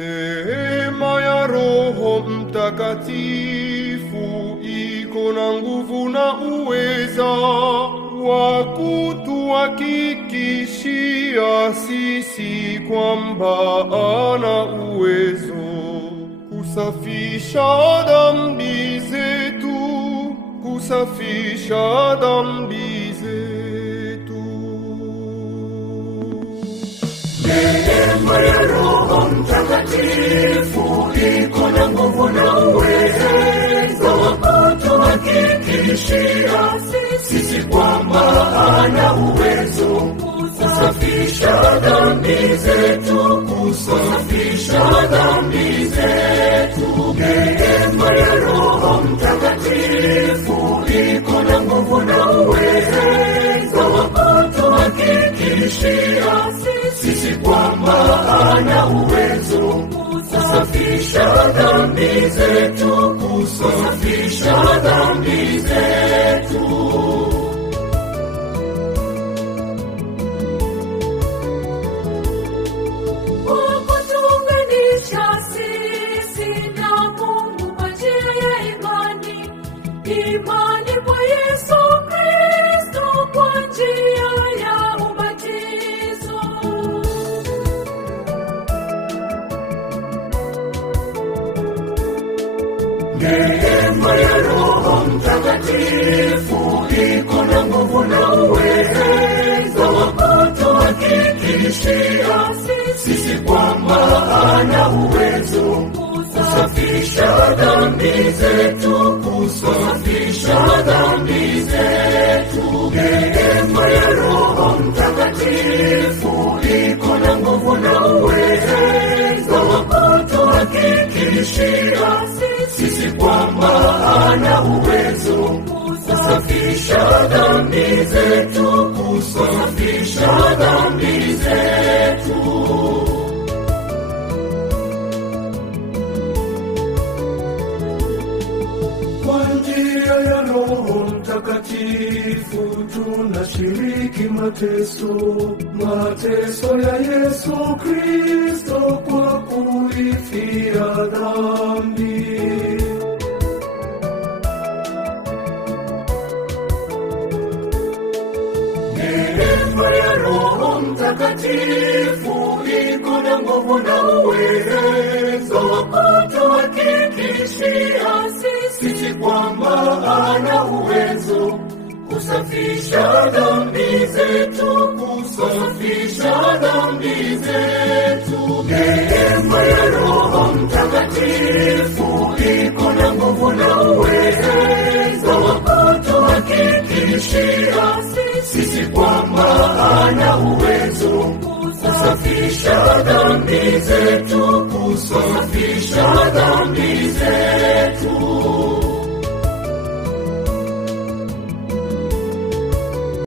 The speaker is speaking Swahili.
Neema ya Roho Mtakatifu iko na nguvu na uweza wa kutuhakikishia sisi kwamba ana uwezo kusafisha dhambi zetu, kusafisha dhambi zetu. Neema ya Roho Mtakatifu iko na nguvu na uwezo wa kutuhakikishia sisi kwamba ana uwezo kusafisha dhambi zetu, kusafisha dhambi zetu. Neema ya Roho Mtakatifu iko na nguvu na uwezo wa kutuhakikishia sisi kwamba ana uwezo kusafisha dhambi zetu, kusafisha dhambi zetu. Imani kwa Yesu Kristo kwa njia ya ubatizo. Neema ya Roho Mtakatifu iko na nguvu na uwezo wa kutuhakikishia sisi kwamba ana uwezo kusafisha dhambi zetu, kusafisha dhambi zetu. Neema ya Roho Mtakatifu iko na nguvu na uwezo wa kutuhakikishia sisi kwamba ana uwezo kusafisha dhambi zetu, kusafisha dhambi zetu. Kwa njia ya Roho Mtakatifu tunashiriki mateso ya Yesu Kristo kwa kuifia dhambi. Neema ya Roho Mtakatifu iko na nguvu na uwezo wa kutuhakikishia sisi kwamba ana uwezo kusafisha dhambi zetu, kusafisha dhambi zetu. Neema ya Roho Mtakatifu iko na nguvu na uwezo wa kutuhakikishia sisi kwamba ana uwezo kusafisha dhambi zetu, kusafisha dhambi